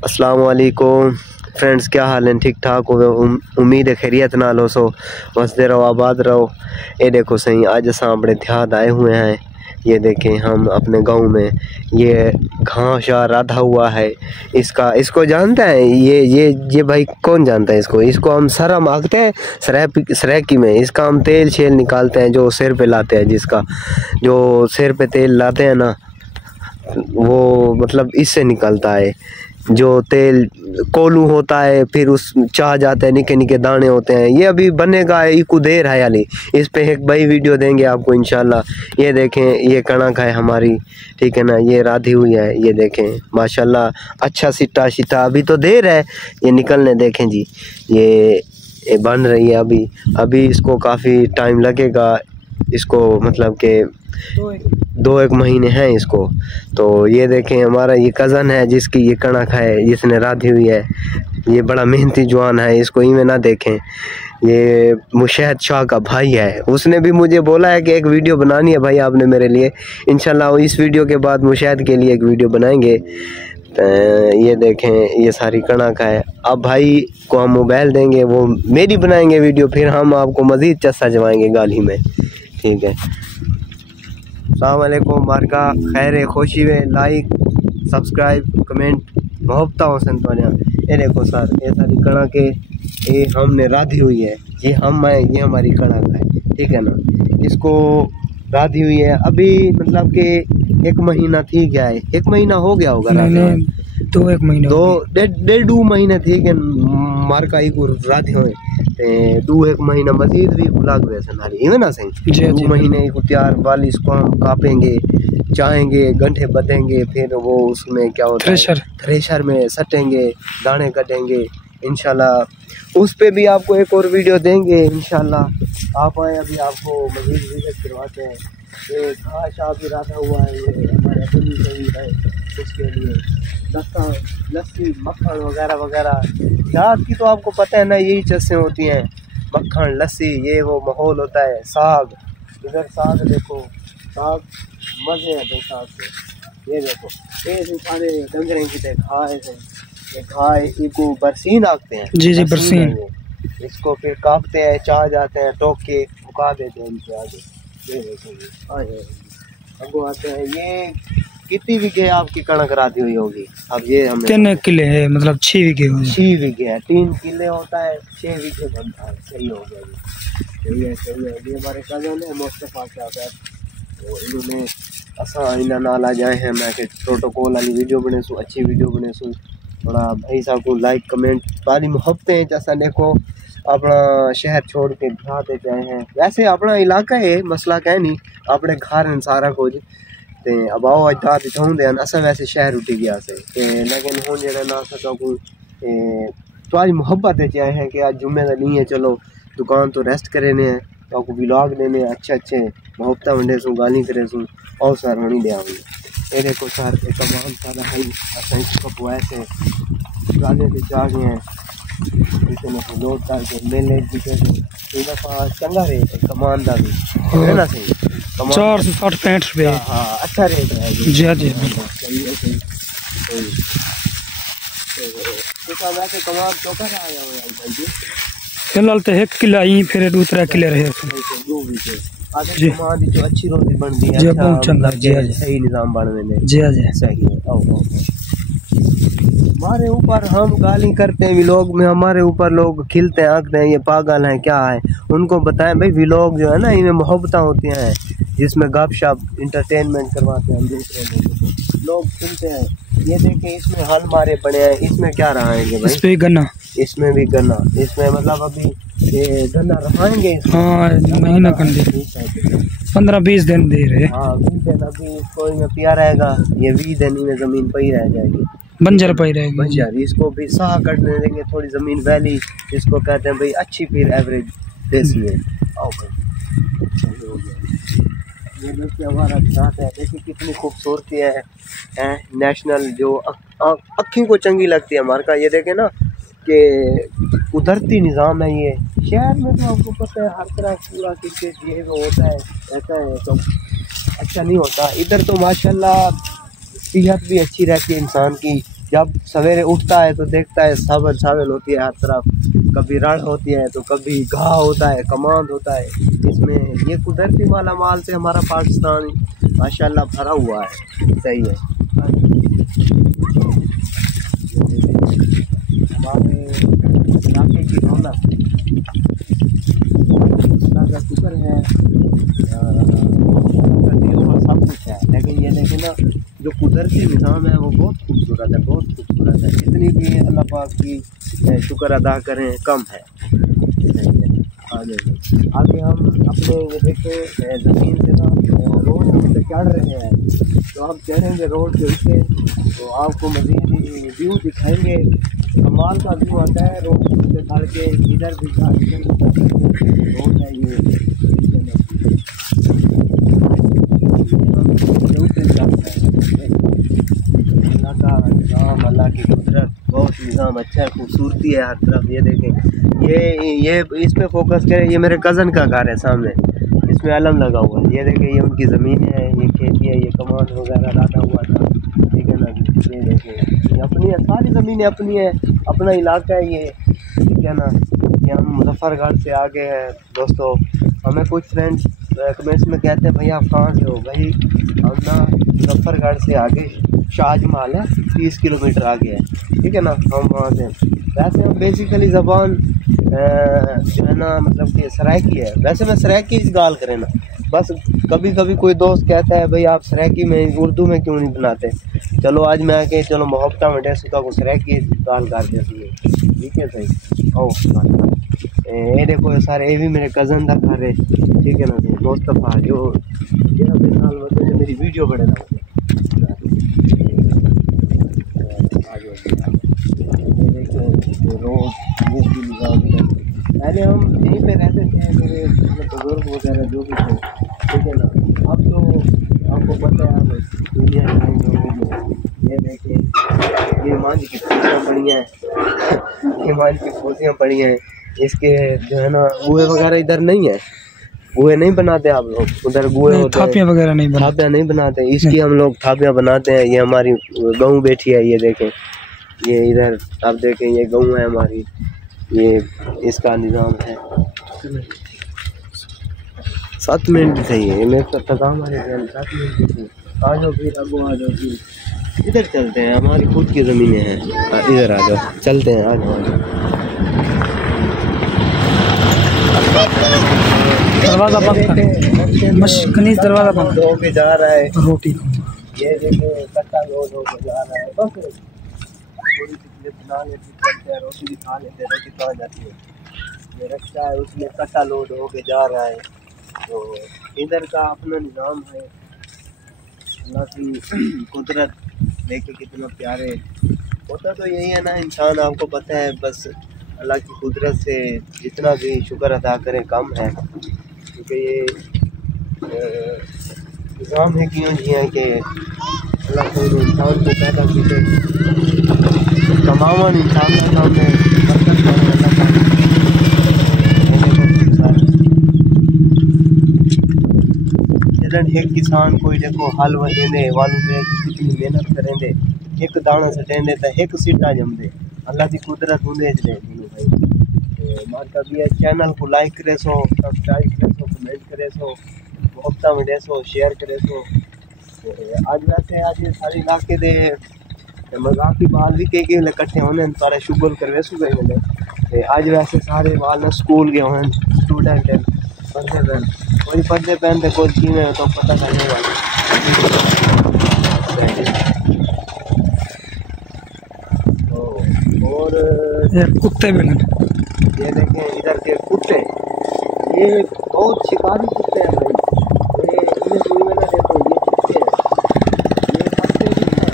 अस्सलाम वालेकुम फ्रेंड्स, क्या हाल है? ठीक ठाक हो? उम्मीद है खैरियत नाल हो। सो वसदे रहो, आबाद रहो। ये देखो सही, आज अस अपने देहात आए हुए हैं। ये देखें, हम अपने गांव में ये घास राधा हुआ है। इसको जानते हैं? ये भाई कौन जानता है इसको? इसको हम सरा मांगते हैं, सरेकी में इसका हम तेल शेल निकालते हैं, जो सिर पे लाते हैं। जिसका जो सिर पे तेल लाते हैं ना, वो मतलब इससे निकलता है। जो तेल कोलू होता है, फिर उस चाह जाते हैं, निके निके दाने होते हैं। ये अभी बनेगा, इको देर है याली। इस पे एक बड़ी वीडियो देंगे आपको इंशाल्लाह। ये देखें, ये कणक है हमारी, ठीक है ना। ये राधी हुई है, ये देखें माशाल्लाह। अच्छा सिट्टा शिट्टा अभी तो देर है ये निकलने। देखें जी, ये बन रही है अभी इसको काफ़ी टाइम लगेगा। इसको मतलब के 2-1 महीने हैं इसको। तो ये देखें, हमारा ये कज़न है जिसकी ये कणक है, जिसने राधी हुई है। ये बड़ा मेहनती जवान है, इसको इवें ना देखें। ये मुशहद शाह का भाई है। उसने भी मुझे बोला है कि एक वीडियो बनानी है भाई आपने मेरे लिए। इंशाल्लाह इस वीडियो के बाद मुशहद के लिए एक वीडियो बनाएंगे। ये देखें, ये सारी कणक है। अब भाई को हम मोबाइल देंगे, वो मेरी बनाएंगे वीडियो, फिर हम आपको मज़ीद चस्सा जमाएंगे गाली में, ठीक है। अस्सलाम वालेकुम, मार्का खैर खुशी वे, लाइक सब्सक्राइब कमेंट मोहब्बत हो संतवानिया। ये देखो सर, ये सारी कणक है, ये हमने राधी हुई है। ये ये हमारी कणक है, ठीक है ना। इसको राधी हुई है अभी, मतलब कि 1 महीना थी गया है। 1 महीना हो गया होगा, तो 1 महीना 2 महीने थी कि मार्का ही को राधी हुए। 2-1 महीना मजीद भी लग गए सनारी, इवे ना सही। 2 महीने को तैयार वाली, इसको हम कापेंगे, चाहेंगे, गंठे बदेंगे, फिर वो उसमें क्या होता है, थ्रेशर में सटेंगे, दाने कटेंगे इंशाल्लाह। उस पे भी आपको एक और वीडियो देंगे इंशाल्लाह। आप आए, अभी आपको मजीद विजिट करवाते हैं। ये घास भी रखा हुआ है, ये हमारा दिल्ली सही है। उसके लिए लस्सी मक्खन वगैरह वगैरह रात की तो आपको पता है ना, यही चस्सें होती हैं, मक्खन लस्सी, ये वो माहौल होता है। साग, इधर साग देखो, साग मज़े हैं साग से। ये देखो, ये सारे डंगरें की घाय है, ये घाय इनको बरसीन आखते हैं। जी बरसीन। इसको फिर काटते हैं, चाह जाते हैं, टोक के फुका देते हैं इनके आगे। ये देखो आगे आते हैं। ये कितनी बीघे आपकी कणक राधी हुई होगी? अब ये हमें 3 किले है, मतलब 6 बीघे हो। 6 बीघे है, 3 किले होता है, 6 बीघे बनता है। सही हो गया जी, सही है। ये हमारे कज़न है मुस्तफा साहब, तो इन्होंने असा इन्ना नाल आ जाए हैं। मैं प्रोटोकॉल वाली वीडियो बने सू, अच्छी वीडियो बने सू। थोड़ा भाई साहब को लाइक कमेंट सारी मोहब्बतें। जैसा देखो, अपना शहर छोड़ के देहात जाए हैं। वैसे अपना इलाका है, मसला कह नहीं, अपने घर सारा कुछ ते अब आओ अजदाद चाहते हैं अस वैसे शहर उठी गया से ते, लेकिन हूँ जो ना सका को तुम्हारी मोहब्बत चाहे हैं कि आज जुम्मे का नहीं है, चलो दुकान तो रेस्ट करे ने तो आपको व्लॉग देने अच्छे मोहब्बत वंडे सू, गाली करे सू, और सर होनी दिया हुई। ये देखो सर, एक तमाम सारा है असें इसको ऐसे गाले से जा गए हैं, इतने लोड डाल के मेले भी दफ़ा चंगा रेट है कमान का भी, है ना सही। 460-65 रुपये। हाँ, अच्छा रेट है जी हाँ जी। वैसे कमान चौका आया हुआ जी, फिलहाल तो 1 किला ही, फिर दूसरा किला रहे जी। कमान जो अच्छी रोटी बनती है, जी बहुत चंगा। जी हाँ जी, सही निज़ाम बनने में। जी हाँ जी, सही है। हमारे ऊपर हम गाली करते हैं व्लॉग में, हमारे ऊपर लोग खिलते हैं, आंकते हैं, ये पागल हैं क्या है। उनको बताएं भाई, व्लॉग जो है ना, इनमें मोहब्बत होती हैं, जिसमें गपशप इंटरटेनमेंट करवाते हैं हम दूसरे लोग सुनते हैं। ये देखें, इसमें हल मारे पड़े हैं, इसमें क्या रहाएंगे भाई? इस पे गन्ना, इसमें भी गन्ना, इसमें मतलब अभी ये गन्ना रहाएंगे। हाँ, महीना कर दे, 15-20 दिन दे रहे। हाँ, 20 दिन अभी इसको इनमें पिया रहेगा, ये 20 दिन इन्हें ज़मीन पर ही रह जाएगी, बंजर पाई रहेगी। बंजर। इसको भी साह कटने देंगे, थोड़ी ज़मीन वैली इसको कहते हैं भाई, अच्छी फिर एवरेज देसी है। आओ भाई, ये देखिए हमारा घाट है, देखिए कितनी खूबसूरती है नेशनल, जो अखी को चंगी लगती है हमारे का। ये देखे ना कि कुदरती निज़ाम है ये। शहर में तो आपको पता है हर तरह पूरा क्रिकेट ये वो होता है, ऐसा है तो अच्छा नहीं होता। इधर तो माशाल्लाह सेहत भी अच्छी रहती है इंसान की, जब सवेरे उठता है तो देखता है सावन सावन होती है हर तरफ, कभी रण होती है तो कभी घाह होता है, कमांड होता है। इसमें ये कुदरती माला माल से हमारा पाकिस्तान माशाल्लाह भरा हुआ है। सही है। हमारे इलाके की रौनक का शुक्र है, सब कुछ है, लेकिन ये देखें ना जो कुदरती निज़ाम है वो बहुत खूबसूरत है, बहुत खूबसूरत है। जितनी भी अल्लाह पाक की शुक्र अदा करें कम है। आगे हम अपने ये देखें ज़मीन से ना रोड पे चढ़ रहे हैं, तो हम चढ़ेंगे रोड के ऊपर तो आपको मज़ीद व्यू दिखाएंगे। कमाल का व्यू आता है रोड से चढ़ के, इधर भी रोड है ये। अल्लाह का निज़ाम, अल्लाह की कुदरत, बहुत निज़ाम अच्छा है, खूबसूरती है हर तरफ। ये देखें ये इस पे फोकस करें, ये मेरे कज़न का घर है सामने, इसमें अलम लगा हुआ है। ये देखें ये उनकी ज़मीन है, ये खेती है, ये कमान वगैरह डाला हुआ था, ठीक है ना। ये देखें ये अपनी है, सारी ज़मीनें अपनी है, अपना इलाका है ये, ठीक है ना। ये हम मुजफ्फरगढ़ से आगे हैं दोस्तों। हमें कुछ फ्रेंड्स कमेंट्स में कहते हैं भैया आप कहाँ से हो? भाई हम ना मुजफ्फरगढ़ से आगे शाहजमाल है, 30 किलोमीटर आगे है, ठीक है ना। हम वहाँ से वैसे हम बेसिकली ज़बान जो है ना मतलब कि सराइकी है। वैसे मैं सराइकी इस गाल करें ना, बस कभी कभी कोई दोस्त कहता है भाई आप सराइकी में उर्दू में क्यों नहीं बनाते। चलो आज मैं आके चलो मोहब्बत में डेसुका को सराइकी गाल कर देती है, ठीक है सही। ओ ये देखो ये सारे ये भी मेरे कज़न का घर है, ठीक है ना। मुस्तफ़ा जो मेरी वीडियो बड़े लगते रोड पहले हम यहीं पे रहते थे, मेरे बुजुर्ग वगैरह जो भी थे, ठीक है ना। अब तो आपको पता है दुनिया ये देखें ये मांझ की फूसियाँ पड़ी हैं, ये मांझ की फूसियाँ पड़ी हैं। इसके जो है ना गुए वगैरह इधर नहीं है, गुए नहीं बनाते आप लोग, उधर गुए होते हैं, थापियाँ वगैरह नहीं बनाते, थापियाँ नहीं बनाते। इसकी हम लोग थापियाँ बनाते हैं। ये हमारी गऊ बैठी है, ये देखें ये इधर आप देखें ये गऊ है हमारी, ये इसका निज़ाम है। 7 मिनट सही है, मेरे को पता हमारे 7 मिनट। आ जाओ फिर, अब आ जाओ फिर इधर चलते हैं, हमारी खुद की ज़मीनें हैं। इधर आ जाओ, चलते हैं, आ जाओ। दरवाज़ा बंद, मशकनीस दरवाज़ा बंद होके जा रहा है रोटी। ये देखें कट्टा लोड होके जा रहा है, बस थोड़ी सी बना लेते हैं, रोटी भी खा लेते हैं। रोटी कहाँ जाती है, ये रखता है उसमें कट्टा लोड होके जा रहा है। तो इधर का अपना निज़ाम है, अल्लाह की कुदरत देखे कितना प्यारे होता। तो यही है ना इंसान, आपको पता है, बस अल्लाह की कुदरत से जितना भी शुक्र अदा करें कम है, क्योंकि ये निज़ाम है क्यों जी है कि अल्लाह को इंसान को पैदा कीजिए, तमाम इंसान का काम है बरकत करना। एक किसान कोई देखो हल वजेंदे वालू दे कितनी मेहनत करेंदे, एक दाना सटेंदे तो एक सीटा जमदे। अल्लाह की कुदरत होंदे जने भाई। माता भी चैनल को लाइक करे सो, सब्सक्राइब करे सो, कमेंट करे सो, मोहब्बत में देसो, शेयर करे सो। आज वैसे आज सारे इलाके दे मजाकी बाल भी के इकट्ठे होने सारे शुगर करवे सु गए। आज वैसे सारे बाल ना स्कूल गए होने, स्टूडेंट है पढ़ते पहन, कोई पढ़ते पहनते कोई की में तो पता करने वाला। तो और कुत्ते भी ये देखें इधर के कुत्ते, ये बहुत शिकारी कुत्ते हैं भाई। ये इन्हें कोई में ना देखो, ये कुत्ते हैं, ये पत्ते भी हैं,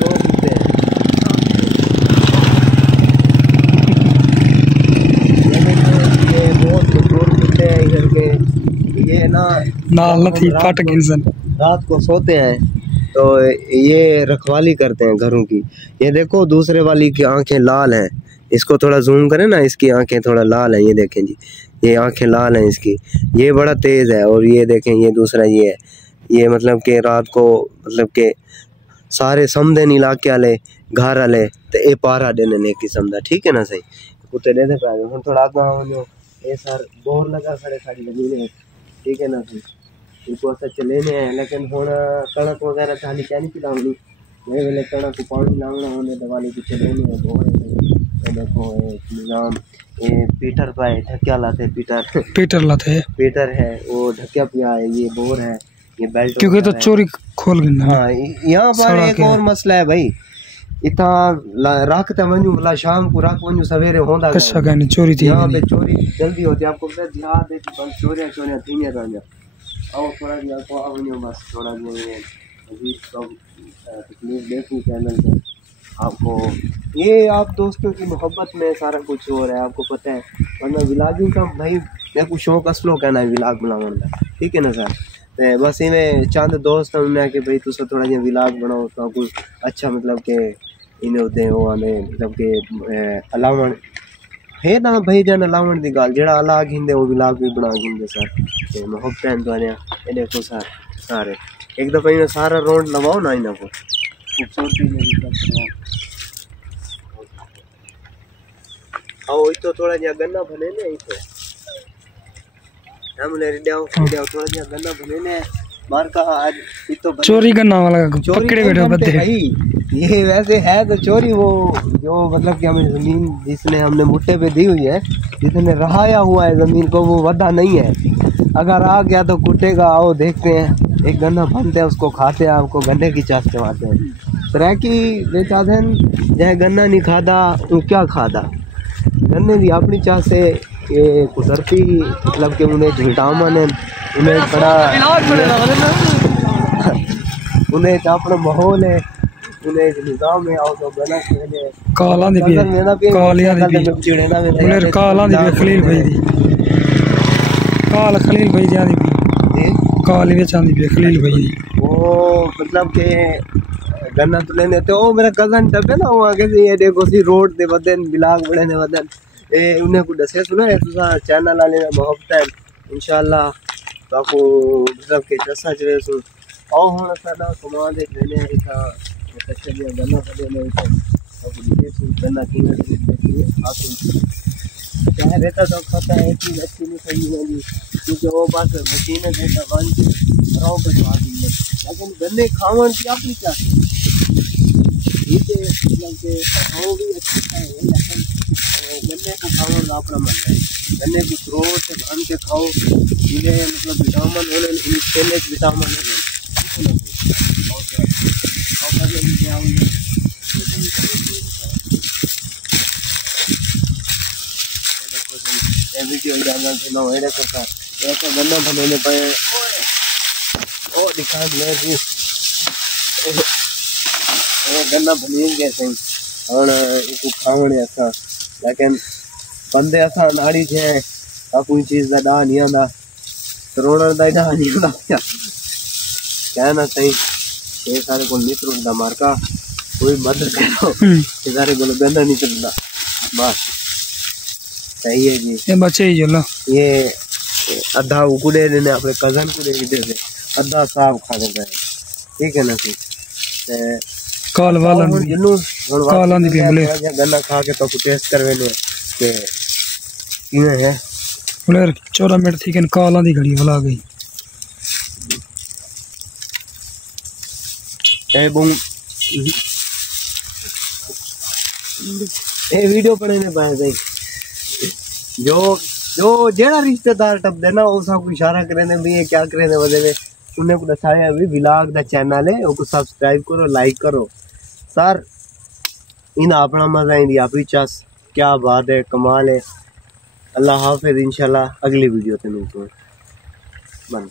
दो कुत्ते हैं। ये बहुत मशहूर कुत्ते हैं इधर के। ये ना रात को सोते हैं तो ये रखवाली करते हैं घरों की। ये देखो दूसरे वाली की आंखें लाल हैं, इसको थोड़ा जूम करें ना, इसकी आंखें थोड़ा लाल हैं, ये देखें जी, ये आंखें लाल हैं इसकी, ये बड़ा तेज़ है। और ये देखें ये दूसरा ये है, ये मतलब के रात को मतलब के सारे समझे इलाके वाले घर वाले तो ये पारा देने ने किस्म दा, ठीक है ना सही। कुत्ते दे पाए हम थोड़ा आगे हो ये सर बोर लगा खड़े सारी जमीन है, ठीक है ना सही। इनको अच्छा चले ने लेकिन हुन कणक वगैरह थाली क्या नहीं पिलाऊंगी ये वेले कणक को पानी लावना होने दवाली को चले ने बोर है। देखो निजाम ये पीटर पाए ढक्या लाते पीटर है वो ढक्या पिया है, ये बोर है, ये बेल्ट क्योंकि तो चोरी खोल गई। हाँ यहाँ पर एक और मसला है भाई, इतना रखते वनू मतलब शाम को रख वनू सवेरे होंदा चोरी थी यहाँ पे चोरी जल्दी होती है। आपको पता है देहात है कि बस चोरियां थी नहीं रहना। आओ थोड़ा जी आपको आवनियो बस थोड़ा जी अभी सब तकलीफ देखूं चैनल पे आपको ये आप दोस्तों की मोहब्बत में सारा कुछ हो रहा है आपको पता है। वरना व्लॉगिंग का भाई मैं कुछ शौक असलो कहना है व्लॉग बनाने का, ठीक है ना सर। तो बस इन्हें चंद दोस्त हैं उन्हें कि भाई तुम थोड़ा जिहा व्लॉग बनाओ तो कुछ अच्छा मतलब के इन्हें होते हैं वो आने मतलब के अलावण है ना भाई जन अलावण की गल जो अलग हिंदे वो व्लॉग भी बना देंगे सर। तो मोहब्बत है तो ये देखो सर सारे एक दफ़ा इन्हें सारा राउंड लगाओ ना इन्हें को खूबसूरती में आओ तो थोड़ा जिहा गन्ना बने ने तो हम ले जाओ थोड़ा जिहा गन्ना बने ने मार का आज तो चोरी गन्ना वाला पकड़े बैठे बंदे भाई। ये वैसे है तो चोरी वो जो मतलब कि हमें ज़मीन जिसने हमने मुट्ठे पे दी हुई है जिसने रहाया हुआ है ज़मीन को वो वधा नहीं है। अगर आ गया तो कुटेगा। आओ देखते हैं एक गन्ना बनते हैं उसको खाते हैं आपको गन्ने की चाश चबाते हैं तरह की बेचा देन जहाँ गन्ना नहीं खादा वो क्या खादा गन्ने की अपनी चाह से ये कुदरती मतलब कि उन्हें विटामिन है उन्हें बड़ा उन्हें अपना माहौल है उन्हें निजाम है और तो गन्ना खेले काला दी भी कालियां दी भी चिड़ेना में उन्हें काला दी भी खलील भाई दी काल खलील भाई दी काली में चांदी भी खलील भाई दी वो मतलब के गन्ना तो लेने तो वो मेरा कजन टपे ना वो आगे से ये देखो सी रोड दे बदन ब्लॉग बड़े ने बदन ए उन्हें को दसे सुना है तुसा चैनल वाले में मोहब्बत है इंशाल्लाह तो आपको मतलब के दसा चले सु आओ हुन साडा कमाल दे लेने का अच्छा दिया गन्ना बदे ले तो आपको दिखे सु गन्ना की आपको क्या रहता तो पता है कि अच्छी नहीं सही होगी क्योंकि वो बस मशीन है देता वन रहो कटवा दी लेकिन गन्ने खावन की अपनी क्या ठीक है मतलब के वो भी अच्छी है लेकिन गन्ने को खावन अपना मन है। गन्ने की फ्रूट बन के खाओ इन्हें मतलब विटामिन होने इनसे विटामिन है वीडियो जाना थे ना तो सर ऐसा गन्ना बनाने पे ओ दिखा ले जी गन्ना बनी कैसे और इसको खावने ऐसा लेकिन बंदे ऐसा नाड़ी थे अब कोई चीज़ का डा नहीं आंदा करोड़ का डा नहीं आंदा क्या ना सही ये सारे को नहीं तुरंदा मारका कोई मदद करो ये सारे को गंदा नहीं चलता बस सही है जी। ये बच्चे ही चलो ये अद्धा उकुड़े देने अपने कजन को दे दे अद्धा साहब खा देता है ठीक है ना सी काल वाला काला दी भी बोले गन्ना खा के तो टेस्ट करवे ले के किने है बोले 14 मिनट थी कि काला दी घड़ी वाला आ गई ए बुम ए वीडियो पढ़ने में पाया जाए जो जो जेड़ा रिश्तेदार टप देना वो सब इशारा करे भी ये क्या करे वजह में उन्हें को दसाया भी व्लॉग दा चैनल है वो सब्सक्राइब करो लाइक करो सर इन अपना मजा इंदी आपकी चास क्या बात है कमाल है। अल्लाह हाफिज इंशाल्लाह अगली वीडियो ते मिलते हैं बंद।